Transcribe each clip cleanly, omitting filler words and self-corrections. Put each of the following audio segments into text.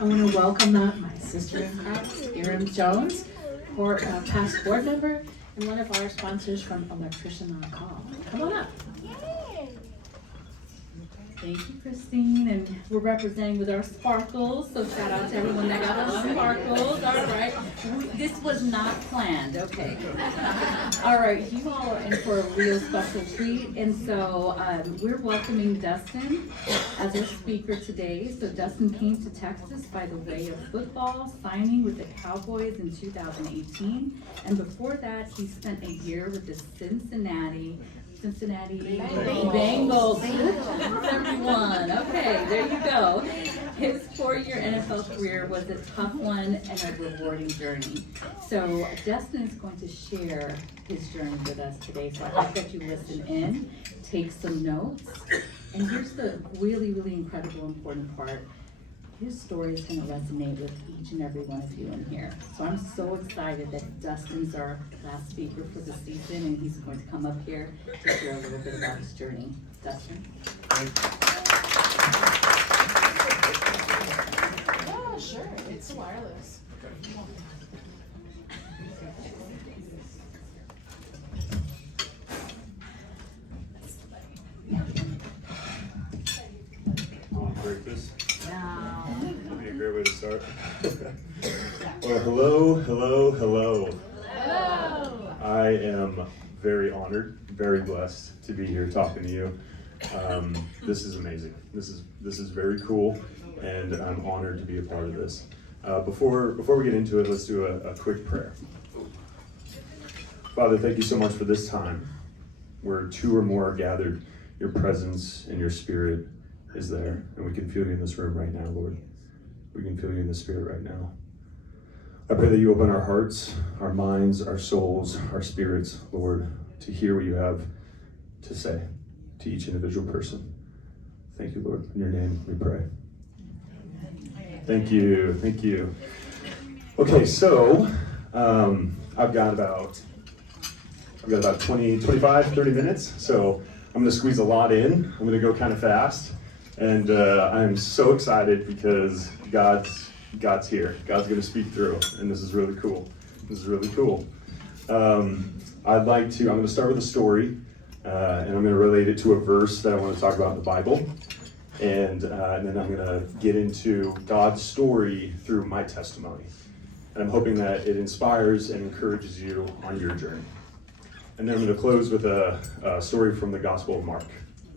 I want to welcome my sister in Christ, Erin Jones, past board member, and one of our sponsors from Electrician on Call. Come on up. Thank you, Christine, and we're representing with our sparkles, so shout out to everyone that got us sparkles. All right, this was not planned, okay. All right, you all are in for a real special treat, and so we're welcoming Dustin as our speaker today. So Dustin came to Texas by the way of football, signing with the Cowboys in 2018, and before that, he spent a year with the Cincinnati Bengals. Good job, everyone. Okay, there you go. His 4-year NFL career was a tough one and a rewarding journey. So Dustin is going to share his journey with us today. So I hope that you listen in, take some notes. And here's the really, really incredible, important part. His story is going to resonate with each and every one of you in here. So I'm so excited that Dustin's our last speaker for the season, and he's going to come up here to share a little bit about his journey. Dustin? Oh, sure. It's wireless. Break this. Now, That'd be a great way to start. Well, hello. Hello. I am very honored, very blessed to be here talking to you. This is amazing. This is very cool, and I'm honored to be a part of this. Before we get into it, let's do a quick prayer. Father, thank you so much for this time where two or more are gathered. Your presence and your spirit is there, and we can feel you in this room right now, Lord. We can feel you in the spirit right now. I pray that you open our hearts, our minds, our souls, our spirits, Lord, to hear what you have to say to each individual person. Thank you, Lord. In your name we pray. Thank you. Okay, so I've got about 20, 25, 30 minutes, so I'm gonna squeeze a lot in. I'm gonna go kind of fast. And I'm so excited because God's here. God's going to speak through, and this is really cool. I'm going to start with a story, and I'm going to relate it to a verse that I want to talk about in the Bible. And then I'm going to get into God's story through my testimony. And I'm hoping that it inspires and encourages you on your journey. And then I'm going to close with a story from the Gospel of Mark.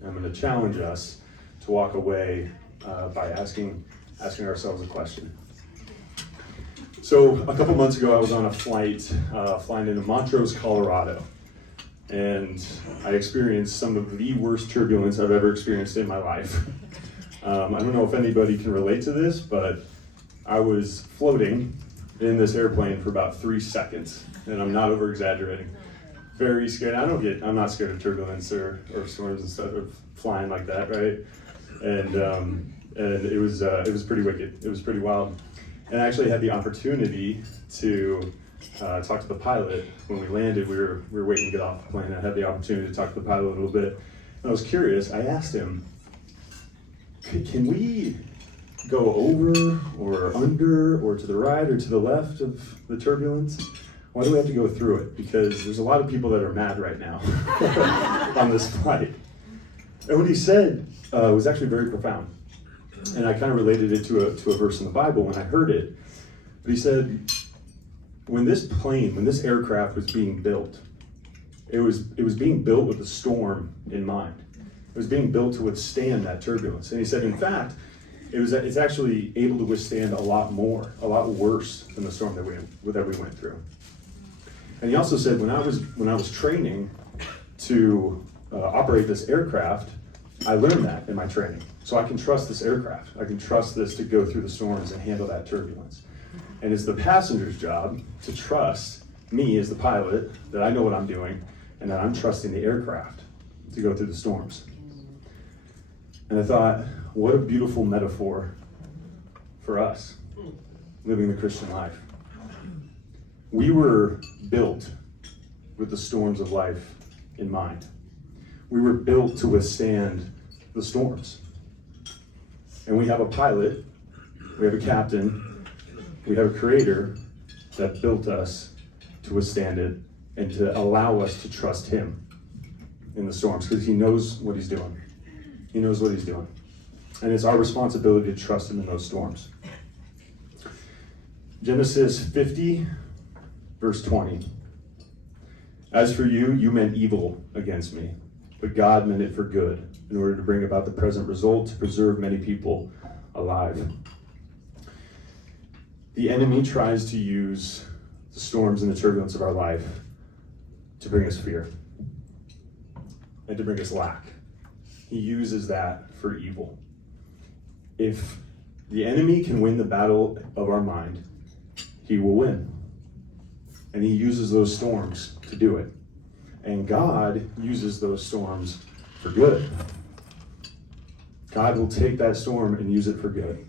I'm going to challenge us to walk away by asking ourselves a question. So a couple months ago, I was on a flight flying into Montrose, Colorado, and I experienced some of the worst turbulence I've ever experienced in my life. I don't know if anybody can relate to this, but I was floating in this airplane for about 3 seconds, and I'm not over exaggerating. Very scared. I'm not scared of turbulence or storms and stuff, or flying like that, right? And it was pretty wicked. It was pretty wild. And I actually had the opportunity to talk to the pilot when we landed. We were waiting to get off the plane. I had the opportunity to talk to the pilot a little bit. And I was curious. I asked him, can we go over or under or to the right or to the left of the turbulence? Why do we have to go through it? Because there's a lot of people that are mad right now on this flight. And what he said was actually very profound. And I kind of related it to a verse in the Bible when I heard it. But he said, when this aircraft was being built, it was being built with the storm in mind. It was being built to withstand that turbulence. And he said, in fact, it's actually able to withstand a lot worse than the storm that we went through. And he also said, when I was training to operate this aircraft, I learned that in my training. So I can trust this aircraft. I can trust this to go through the storms and handle that turbulence. And it's the passenger's job to trust me as the pilot, that I know what I'm doing, and that I'm trusting the aircraft to go through the storms. And I thought, what a beautiful metaphor for us living the Christian life. We were built with the storms of life in mind. We were built to withstand the storms. And we have a pilot we have a captain, we have a creator that built us to withstand it and to allow us to trust him in the storms, because he knows what he's doing. He knows what he's doing. And it's our responsibility to trust him in those storms. Genesis 50, verse 20. As for you, you meant evil against me, but God meant it for good, in order to bring about the present result, to preserve many people alive. The enemy tries to use the storms and the turbulence of our life to bring us fear and to bring us lack. He uses that for evil. If the enemy can win the battle of our mind, he will win. And he uses those storms to do it. And God uses those storms for good. God will take that storm and use it for good.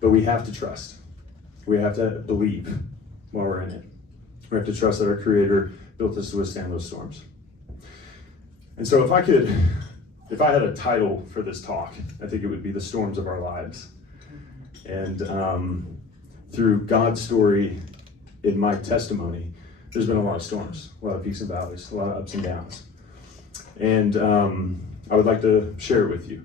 But we have to trust. We have to believe while we're in it. We have to trust that our Creator built us to withstand those storms. And so if I had a title for this talk, I think it would be The Storms of Our Lives. And through God's story in my testimony, there's been a lot of storms, a lot of peaks and valleys, a lot of ups and downs. And I would like to share it with you.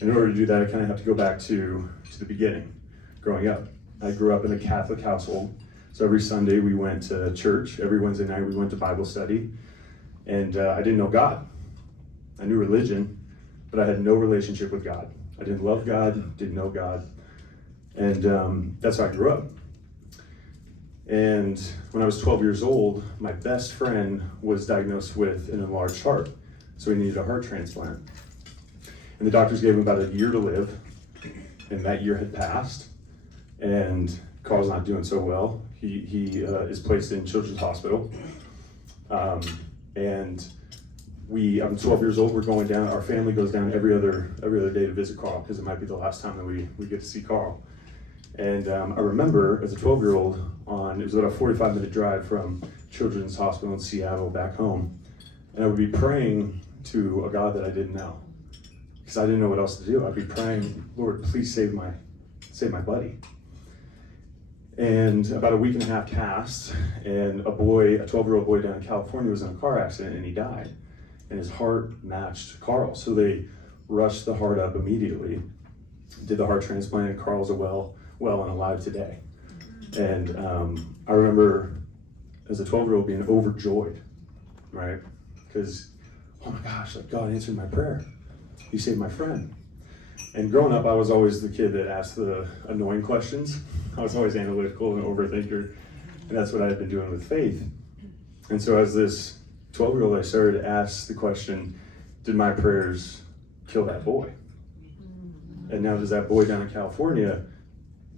In order to do that, I kind of have to go back to the beginning, growing up. I grew up in a Catholic household. So every Sunday we went to church. Every Wednesday night we went to Bible study. And I didn't know God. I knew religion, but I had no relationship with God. I didn't love God, didn't know God. And that's how I grew up. And when I was 12 years old, my best friend was diagnosed with an enlarged heart. So he needed a heart transplant. And the doctors gave him about a year to live. And that year had passed. And Carl's not doing so well. He is placed in Children's Hospital. And I'm 12 years old, we're going down, our family goes down every other day to visit Carl, because it might be the last time that we get to see Carl. And I remember as a 12-year-old it was about a 45-minute drive from Children's Hospital in Seattle back home. And I would be praying to a God that I didn't know, because I didn't know what else to do. I'd be praying, Lord, please save my buddy. And about a week and a half passed, and a 12-year-old boy down in California was in a car accident, and he died. And his heart matched Carl's. So they rushed the heart up immediately, did the heart transplant, and Carl's well and alive today. And I remember as a 12-year-old being overjoyed, right? Because, oh my gosh, like God answered my prayer. He saved my friend. And growing up, I was always the kid that asked the annoying questions. I was always analytical and overthinker, and that's what I had been doing with faith. And so as this 12-year-old, I started to ask the question, did my prayers kill that boy? And now does that boy down in California,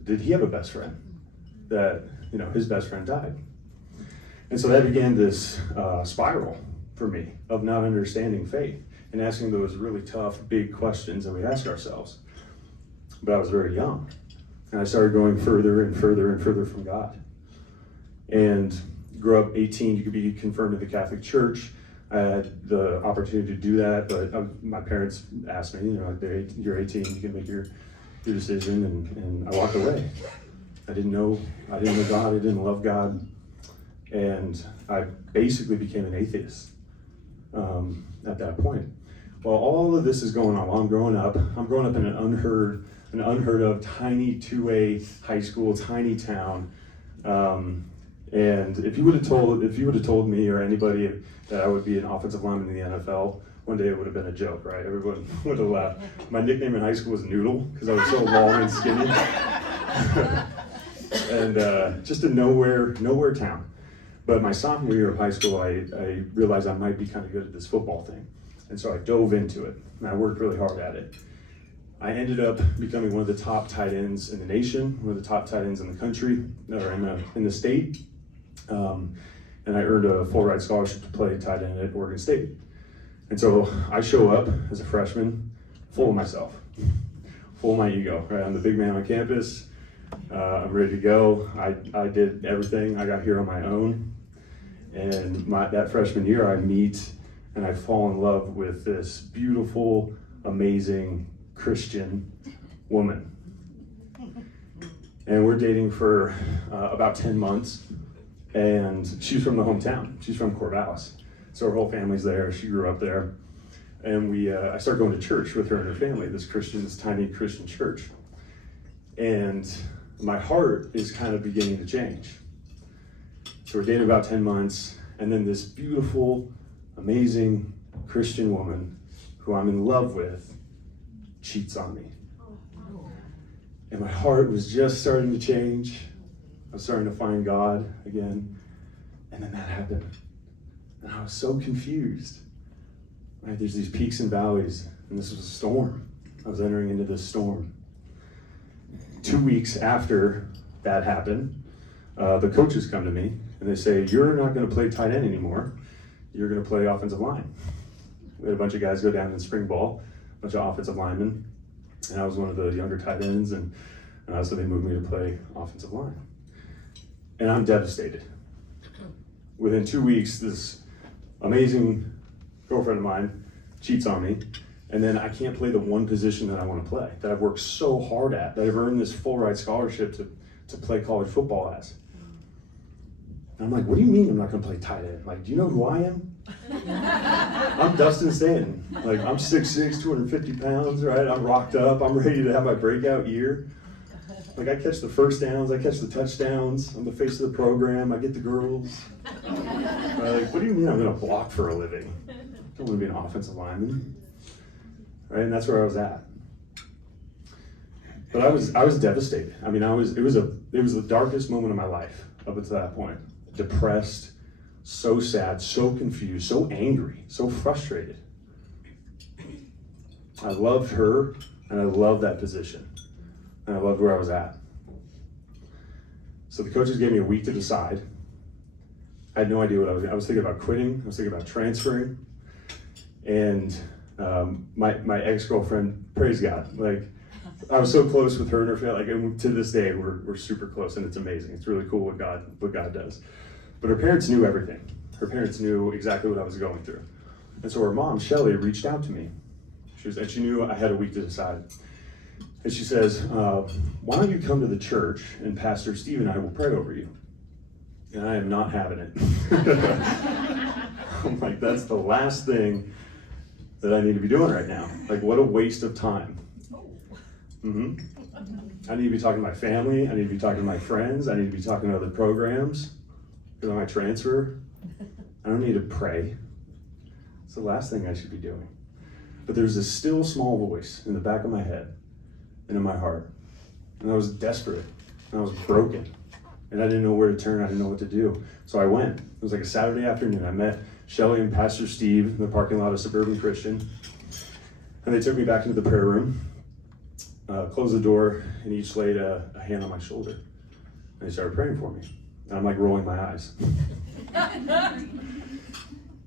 did he have a best friend that, his best friend died? And so that began this spiral for me of not understanding faith and asking those really tough, big questions that we ask ourselves. But I was very young, and I started going further and further and further from God. And grew up 18, you could be confirmed in the Catholic Church. I had the opportunity to do that, but my parents asked me, you're 18, you can make your decision, and I walked away. I didn't know God, I didn't love God, and I basically became an atheist at that point. While all of this is going on, while I'm growing up in an unheard of tiny 2A high school, tiny town. And if you would have told me or anybody that I would be an offensive lineman in the NFL, one day it would have been a joke, right? Everyone would have laughed. My nickname in high school was Noodle, because I was so long and skinny. And just a nowhere town. But my sophomore year of high school, I realized I might be kind of good at this football thing. And so I dove into it, and I worked really hard at it. I ended up becoming one of the top tight ends in the nation, one of the top tight ends in the country, or in the state. And I earned a full ride scholarship to play tight end at Oregon State. And so I show up as a freshman, full of myself, full of my ego, right? I'm the big man on campus. I'm ready to go. I did everything. I got here on my own. And that freshman year, I meet and I fall in love with this beautiful, amazing Christian woman. And we're dating for about 10 months. And she's from the hometown. She's from Corvallis. So her whole family's there. She grew up there. And I started going to church with her and her family, this tiny Christian church. And my heart is kind of beginning to change. So we're dating about 10 months, and then this beautiful, amazing Christian woman who I'm in love with cheats on me. And my heart was just starting to change. I was starting to find God again. And then that happened. And I was so confused. Right? There's these peaks and valleys, and this was a storm. I was entering into this storm. 2 weeks after that happened, the coaches come to me and they say, "You're not going to play tight end anymore. You're going to play offensive line." We had a bunch of guys go down in spring ball, a bunch of offensive linemen, and I was one of the younger tight ends, and so they moved me to play offensive line. And I'm devastated. Within 2 weeks, this amazing girlfriend of mine cheats on me, and then I can't play the one position that I want to play, that I've worked so hard at, that I've earned this full ride scholarship to play college football as. And I'm like, what do you mean I'm not going to play tight end? Like, do you know who I am? I'm Dustin Stanton. Like, I'm 6'6", 250 pounds, right? I'm rocked up. I'm ready to have my breakout year. Like, I catch the first downs. I catch the touchdowns. I'm the face of the program. I get the girls. Like, what do you mean I'm going to block for a living? I don't want to be an offensive lineman. Right? And that's where I was at. But I was devastated. I mean, it was the darkest moment of my life up until that point. Depressed, so sad, so confused, so angry, so frustrated. I loved her, and I loved that position, and I loved where I was at. So the coaches gave me a week to decide. I had no idea what I was thinking about quitting. I was thinking about transferring. And my ex-girlfriend, praise God, like, I was so close with her and her family, like, and to this day we're super close, and it's amazing. It's really cool what God does. But her parents knew everything. Her parents knew exactly what I was going through. And so her mom, Shelly, reached out to me. And she knew I had a week to decide. And she says, why don't you come to the church and Pastor Steve and I will pray over you? And I am not having it. I'm like, that's the last thing that I need to be doing right now. Like, what a waste of time. Mm-hmm. I need to be talking to my family. I need to be talking to my friends. I need to be talking to other programs. Because I might transfer. I don't need to pray. It's the last thing I should be doing. But there's this still small voice in the back of my head and in my heart. And I was desperate. And I was broken. And I didn't know where to turn. I didn't know what to do. So I went. It was like a Saturday afternoon. I met Shelly and Pastor Steve in the parking lot of Suburban Christian. And they took me back into the prayer room, closed the door, and each laid a hand on my shoulder. And they started praying for me. And I'm like rolling my eyes.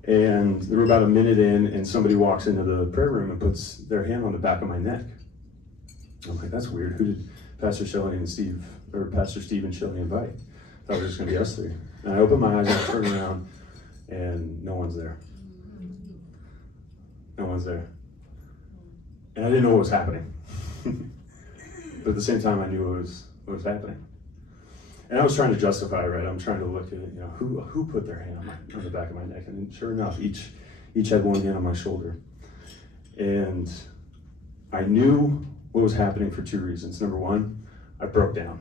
And they were about a minute in, and somebody walks into the prayer room and puts their hand on the back of my neck. I'm like, that's weird. Who did Pastor Steve and Shelly invite? I thought it was just going to be us three. And I open my eyes and I turn around, and no one's there. No one's there. And I didn't know what was happening. But at the same time, I knew what was happening. And I was trying to justify, right? I'm trying to look at, who put their hand on the back of my neck? And sure enough, each had one hand on my shoulder. And I knew what was happening for two reasons. Number one, I broke down.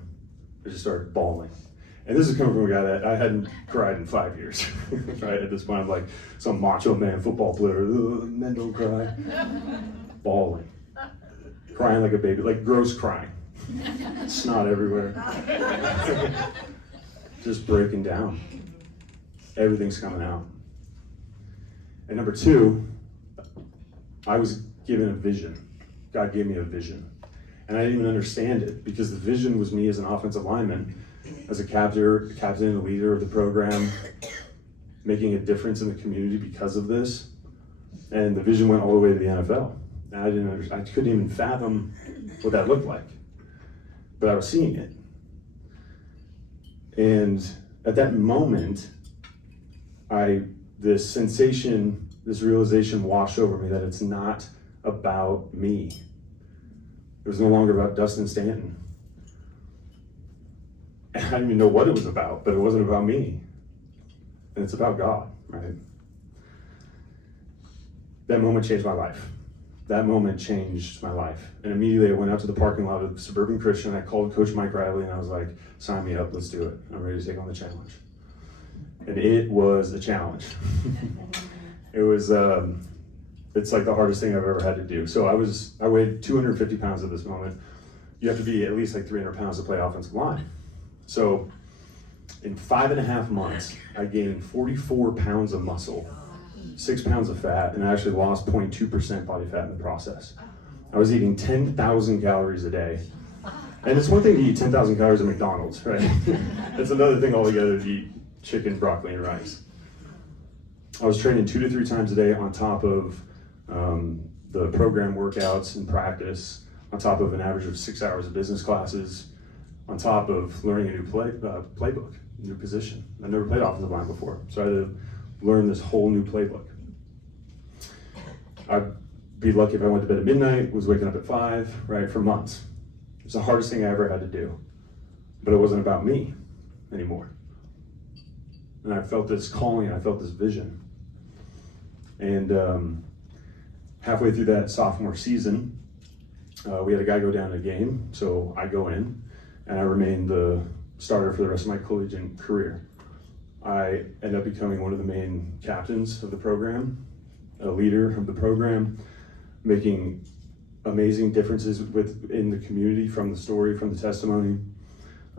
I just started bawling. And this is coming from a guy that I hadn't cried in 5 years, right? At this point, I'm like some macho man football player. Men don't cry. Bawling. Crying like a baby, like gross crying. Snot everywhere. Just breaking down. Everything's coming out. And number two, I was given a vision. God gave me a vision. And I didn't even understand it, because the vision was me as an offensive lineman, as a captain and a leader of the program, making a difference in the community because of this. And the vision went all the way to the NFL. And I couldn't even fathom what that looked like. But I was seeing it. And at that moment, this realization washed over me that it's not about me. It was no longer about Dustin Stanton. And I didn't even know what it was about, but it wasn't about me. And it's about God, right? That moment changed my life. That moment changed my life. And immediately I went out to the parking lot of Suburban Christian. I called Coach Mike Riley and I was like, sign me up, let's do it. I'm ready to take on the challenge. And it was a challenge. It was, it's like the hardest thing I've ever had to do. So I weighed 250 pounds at this moment. You have to be at least like 300 pounds to play offensive line. So in 5.5 months, I gained 44 pounds of muscle, 6 pounds of fat, and I actually lost 0.2% body fat in the process. I was eating 10,000 calories a day. And it's one thing to eat 10,000 calories at McDonald's, right? It's another thing altogether to eat chicken, broccoli, and rice. I was training 2 to 3 times a day on top of the program workouts and practice, on top of an average of 6 hours of business classes, on top of learning a new playbook, new position. I've never played offensive line before, so I had to learn this whole new playbook. I'd be lucky if I went to bed at midnight, was waking up at 5, right, for months. It's the hardest thing I ever had to do, but it wasn't about me anymore. And I felt this calling, I felt this vision. And halfway through that sophomore season, we had a guy go down in a game, so I go in, and I remain the starter for the rest of my collegiate career. I end up becoming one of the main captains of the program, a leader of the program, making amazing differences in the community from the story, from the testimony.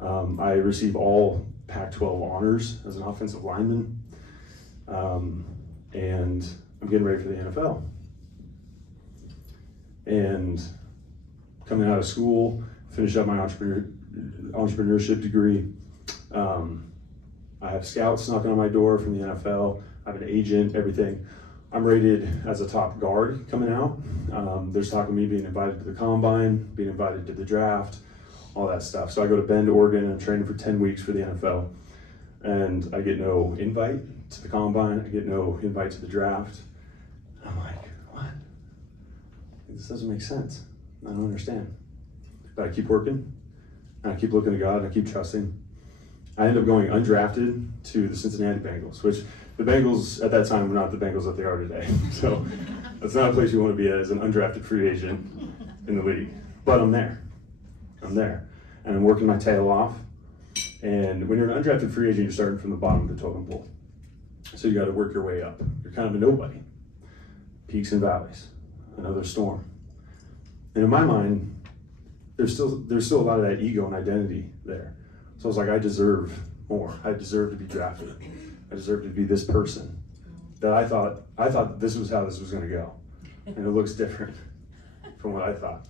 I receive all Pac-12 honors as an offensive lineman, and I'm getting ready for the NFL. And coming out of school, finished up my entrepreneurship degree. I have scouts knocking on my door from the NFL. I have an agent, everything. I'm rated as a top guard coming out. There's talk of me being invited to the combine, being invited to the draft, all that stuff. So I go to Bend, Oregon, and I'm training for 10 weeks for the NFL. And I get no invite to the combine. I get no invite to the draft. I'm like, what? This doesn't make sense. I don't understand. But I keep working, and I keep looking to God, and I keep trusting. I end up going undrafted to the Cincinnati Bengals, which the Bengals at that time were not the Bengals that they are today. So that's not a place you want to be at as an undrafted free agent in the league. But I'm there. And I'm working my tail off. And when you're an undrafted free agent, you're starting from the bottom of the totem pole. So you got to work your way up. You're kind of a nobody. Peaks and valleys, another storm. And in my mind, there's still a lot of that ego and identity there. So I was like, I deserve more. I deserve to be drafted. I deserve to be this person. That I thought this was how this was going to go. And it looks different from what I thought.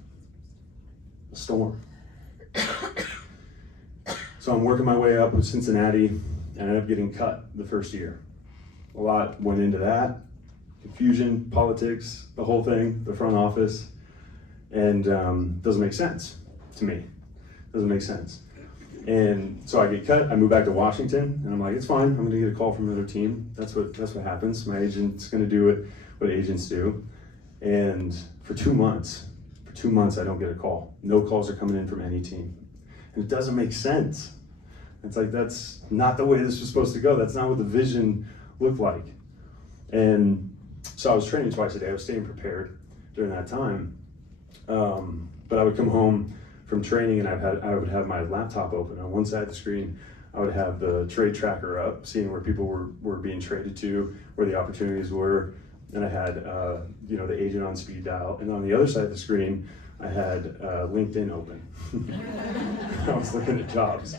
A storm. So I'm working my way up with Cincinnati, and I ended up getting cut the first year. A lot went into that. Confusion, politics, the whole thing, the front office. And doesn't make sense to me. Doesn't make sense. And so I get cut, I move back to Washington, and I'm like, it's fine, I'm gonna get a call from another team. That's what happens. My agent's gonna do what agents do. And for 2 months I don't get a call. No calls are coming in from any team. And it doesn't make sense. It's like, that's not the way this was supposed to go. That's not what the vision looked like. And so I was training twice a day. I was staying prepared during that time. But I would come home from training, and I would have my laptop open. On one side of the screen, I would have the trade tracker up, seeing where people were being traded to, where the opportunities were. And I had the agent on speed dial. And on the other side of the screen, I had LinkedIn open. I was looking at jobs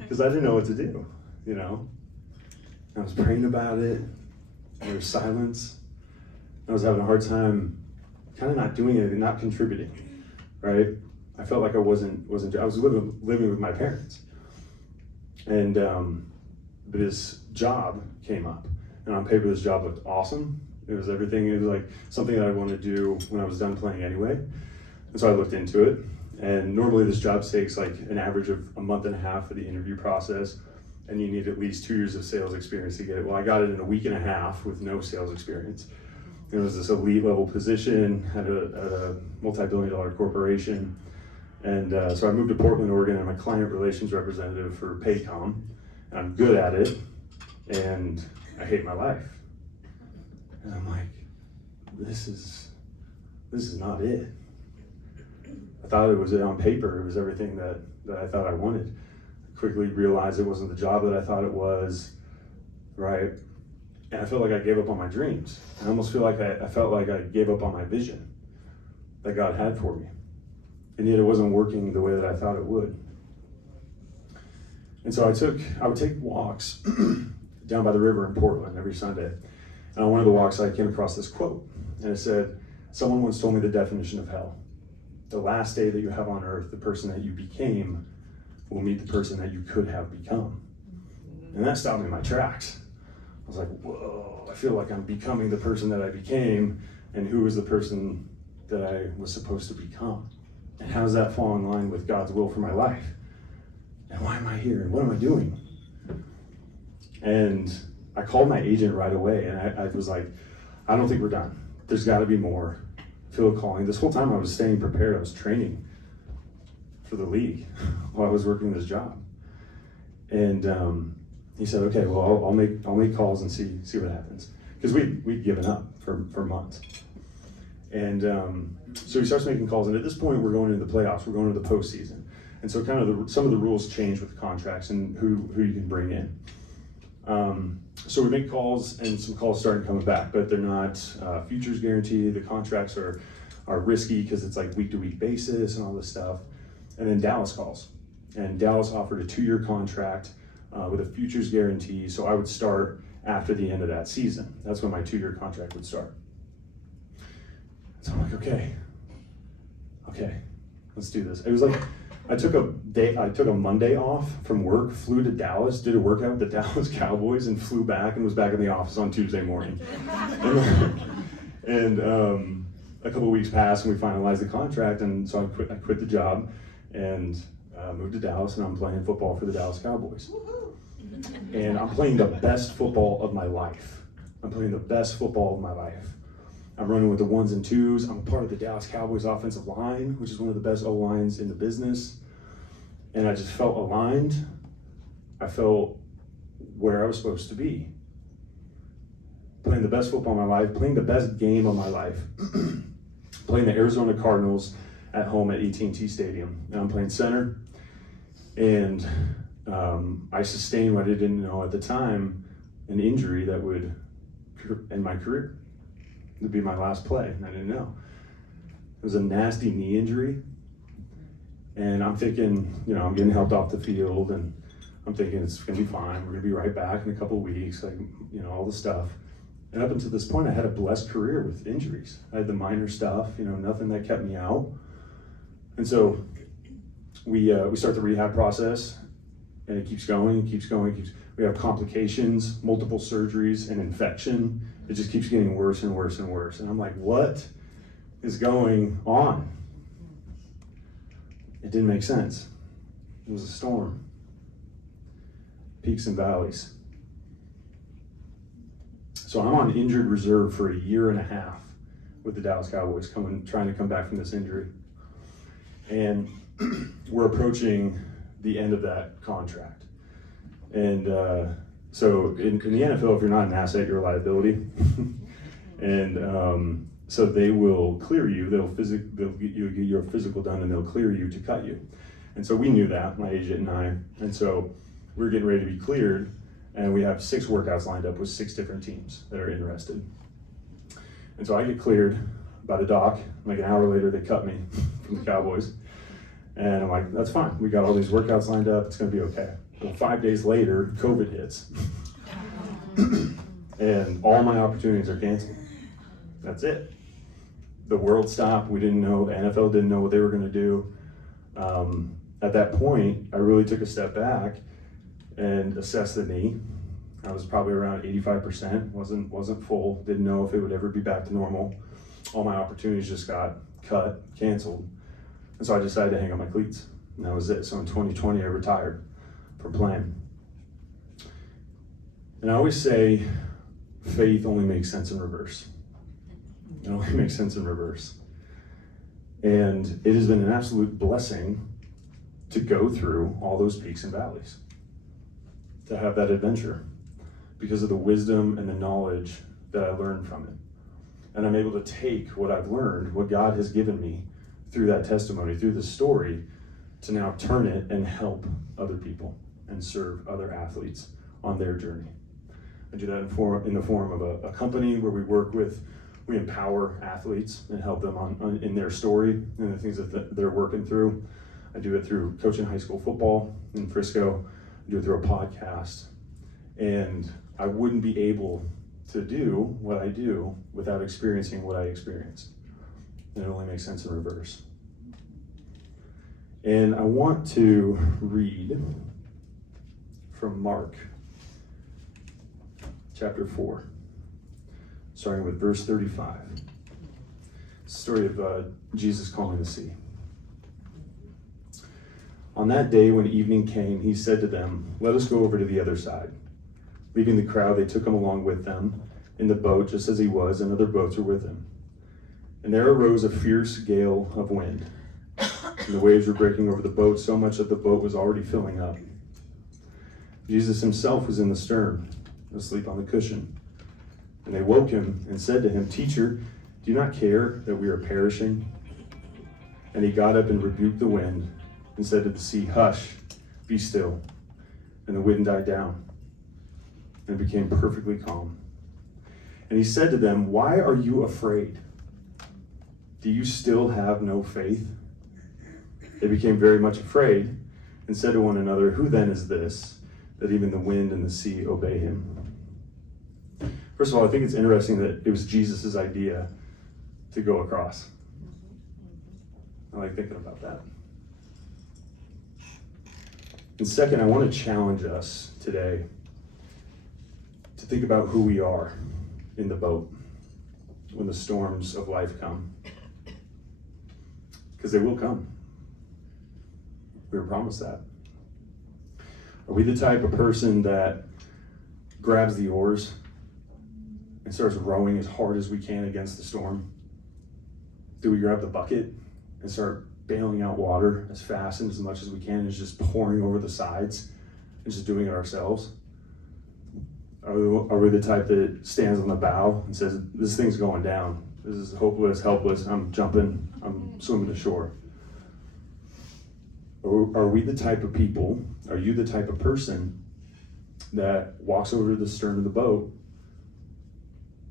because I didn't know what to do, I was praying about it. There was silence. I was having a hard time kind of not doing anything, not contributing, right? I felt like I wasn't. I was living with my parents, and this job came up, and on paper this job looked awesome. It was everything. It was like something that I wanted to do when I was done playing anyway, and so I looked into it. And normally this job takes like an average of a month and a half for the interview process, and you need at least 2 years of sales experience to get it. Well, I got it in a week and a half with no sales experience. It was this elite level position at a multi-billion-dollar corporation. And so I moved to Portland, Oregon. I'm a client relations representative for Paycom. And I'm good at it, and I hate my life. And I'm like, this is not it. I thought it was on paper, it was everything that I thought I wanted. I quickly realized it wasn't the job that I thought it was, right? And I felt like I gave up on my dreams. I almost feel like I felt like I gave up on my vision that God had for me. And yet it wasn't working the way that I thought it would. And so I would take walks down by the river in Portland every Sunday. And on one of the walks, I came across this quote. And it said, someone once told me the definition of hell. The last day that you have on earth, the person that you became will meet the person that you could have become. And that stopped me in my tracks. I was like, whoa, I feel like I'm becoming the person that I became, and who is the person that I was supposed to become? And how does that fall in line with God's will for my life? And why am I here? And what am I doing? And I called my agent right away, and I was like, I don't think we're done. There's got to be more. Feel a calling. This whole time I was staying prepared. I was training for the league while I was working this job. And he said, okay, well, I'll make calls and see what happens. Because we'd given up for months. And so he starts making calls, and at this point we're going into the playoffs. We're going into the postseason. And so kind of some of the rules change with contracts and who you can bring in. So we make calls, and some calls started coming back, but they're not futures guarantee. The contracts are risky because it's like week-to-week basis and all this stuff. And then Dallas calls, and Dallas offered a 2-year contract with a futures guarantee. So I would start after the end of that season. That's when my 2-year contract would start. So I'm like, okay, let's do this. It was like, I took a Monday off from work, flew to Dallas, did a workout with the Dallas Cowboys, and flew back and was back in the office on Tuesday morning. and a couple of weeks passed, and we finalized the contract, and so I quit the job and moved to Dallas, and I'm playing football for the Dallas Cowboys. And I'm playing the best football of my life. I'm running with the 1s and 2s. I'm a part of the Dallas Cowboys offensive line, which is one of the best O-lines in the business. And I just felt aligned. I felt where I was supposed to be. Playing the best football of my life, playing the best game of my life. Playing the Arizona Cardinals at home at AT&T Stadium. And I'm playing center. And I sustained what I didn't know at the time, an injury that would end my career. It would be my last play, and I didn't know. It was a nasty knee injury, and I'm thinking, I'm getting helped off the field, and I'm thinking it's gonna be fine. We're gonna be right back in a couple of weeks, all the stuff. And up until this point, I had a blessed career with injuries. I had the minor stuff, nothing that kept me out. And so we start the rehab process, and it keeps going. We have complications, multiple surgeries, and infection. It just keeps getting worse and worse and worse. And I'm like, what is going on? It didn't make sense. It was a storm. Peaks and valleys. So I'm on injured reserve for 1.5 years with the Dallas Cowboys, trying to come back from this injury. And we're approaching the end of that contract. And so in the NFL, if you're not an asset, you're a liability. And so they will clear you. They'll get your physical done, and they'll clear you to cut you. And so we knew that, my agent and I. And so we were getting ready to be cleared, and we have 6 workouts lined up with 6 different teams that are interested. And so I get cleared by the doc. Like an hour later, they cut me from the Cowboys. And I'm like, that's fine. We got all these workouts lined up. It's going to be okay. Well, 5 days later, COVID hits. And all my opportunities are canceled. That's it. The world stopped. We didn't know. The NFL didn't know what they were going to do. At that point, I really took a step back and assessed the knee. I was probably around 85%. Wasn't full. Didn't know if it would ever be back to normal. All my opportunities just got cut, canceled. And so I decided to hang up my cleats. And that was it. So in 2020, I retired from playing. And I always say, faith only makes sense in reverse. It only makes sense in reverse. And it has been an absolute blessing to go through all those peaks and valleys, to have that adventure because of the wisdom and the knowledge that I learned from it. And I'm able to take what I've learned, what God has given me through that testimony, through the story, to now turn it and help other people and serve other athletes on their journey. I do that in the form of a company where we empower athletes and help them in their story and the things that they're working through. I do it through coaching high school football in Frisco. I do it through a podcast. And I wouldn't be able to do what I do without experiencing what I experienced. And it only makes sense in reverse. And I want to read from Mark chapter 4, starting with verse 35. Story of Jesus calming the sea. On that day when evening came, he said to them, "Let us go over to the other side." Leaving the crowd, they took him along with them in the boat, just as he was, and other boats were with him. And there arose a fierce gale of wind, and the waves were breaking over the boat so much that the boat was already filling up. Jesus himself was in the stern, asleep on the cushion. And they woke him and said to him, "Teacher, do you not care that we are perishing?" And he got up and rebuked the wind and said to the sea, "Hush, be still." And the wind died down and became perfectly calm. And he said to them, "Why are you afraid? Do you still have no faith?" They became very much afraid and said to one another, "Who then is this, that even the wind and the sea obey him?" First of all, I think it's interesting that it was Jesus' idea to go across. I like thinking about that. And second, I want to challenge us today to think about who we are in the boat when the storms of life come. Because they will come. We were promised that. Are we the type of person that grabs the oars and starts rowing as hard as we can against the storm? Do we grab the bucket and start bailing out water as fast and as much as we can and just pouring over the sides and just doing it ourselves? Are we the type that stands on the bow and says, "This thing's going down. This is hopeless, helpless. I'm jumping. I'm swimming to shore"? Or are we the type of people, are you the type of person that walks over to the stern of the boat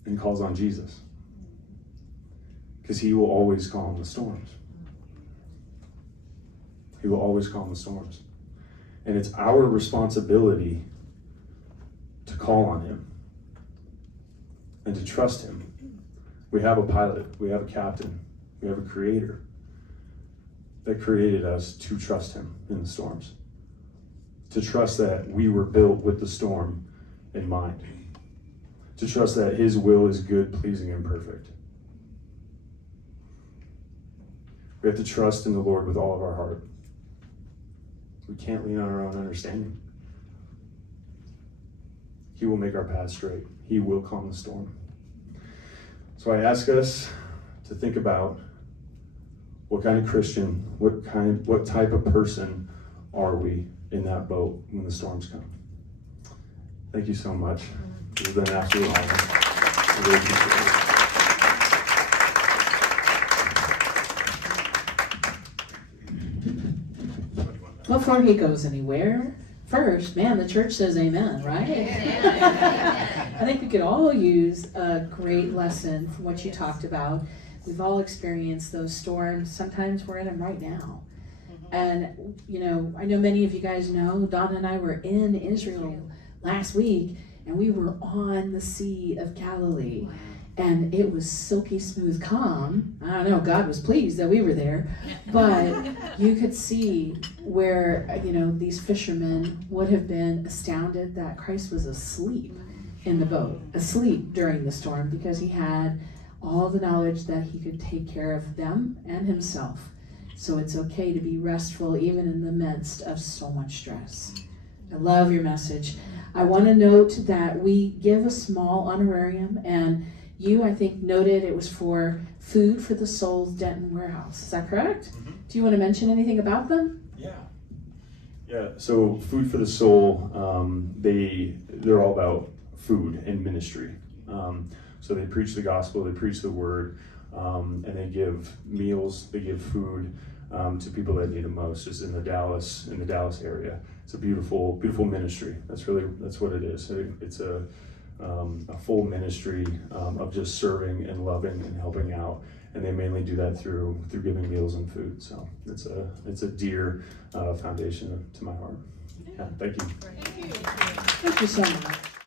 and calls on Jesus? Because he will always calm the storms. He will always calm the storms. And it's our responsibility to call on him and to trust him. We have a pilot, we have a captain, we have a creator that created us to trust him in the storms. To trust that we were built with the storm in mind. To trust that his will is good, pleasing, and perfect. We have to trust in the Lord with all of our heart. We can't lean on our own understanding. He will make our path straight. He will calm the storm. So I ask us to think about what kind of Christian, what type of person are we in that boat when the storms come? Thank you so much. This has been an absolute honor. I really appreciate it. Before he goes anywhere, first, man, the church says amen, right? I think we could all use a great lesson from what you talked about. We've all experienced those storms. Sometimes we're in them right now. And, I know many of you guys know, Donna and I were in Israel last week, and we were on the Sea of Galilee. And it was silky smooth calm. I don't know, God was pleased that we were there. But you could see where, these fishermen would have been astounded that Christ was asleep in the boat, asleep during the storm, because he had all the knowledge that he could take care of them and himself. So it's okay to be restful even in the midst of so much stress. I love your message. I want to note that we give a small honorarium, and you, I think, noted it was for Food for the Soul's Denton warehouse. Is that correct? Mhm. Do you want to mention anything about them? Yeah, so Food for the Soul, they're all about food and ministry. So they preach the gospel, they preach the word, and they give meals, they give food to people that need it most. Just in the Dallas area. It's a beautiful, beautiful ministry. That's what it is. It's a full ministry of just serving and loving and helping out. And they mainly do that through giving meals and food. So it's a dear foundation to my heart. Yeah, thank you. Thank you so much.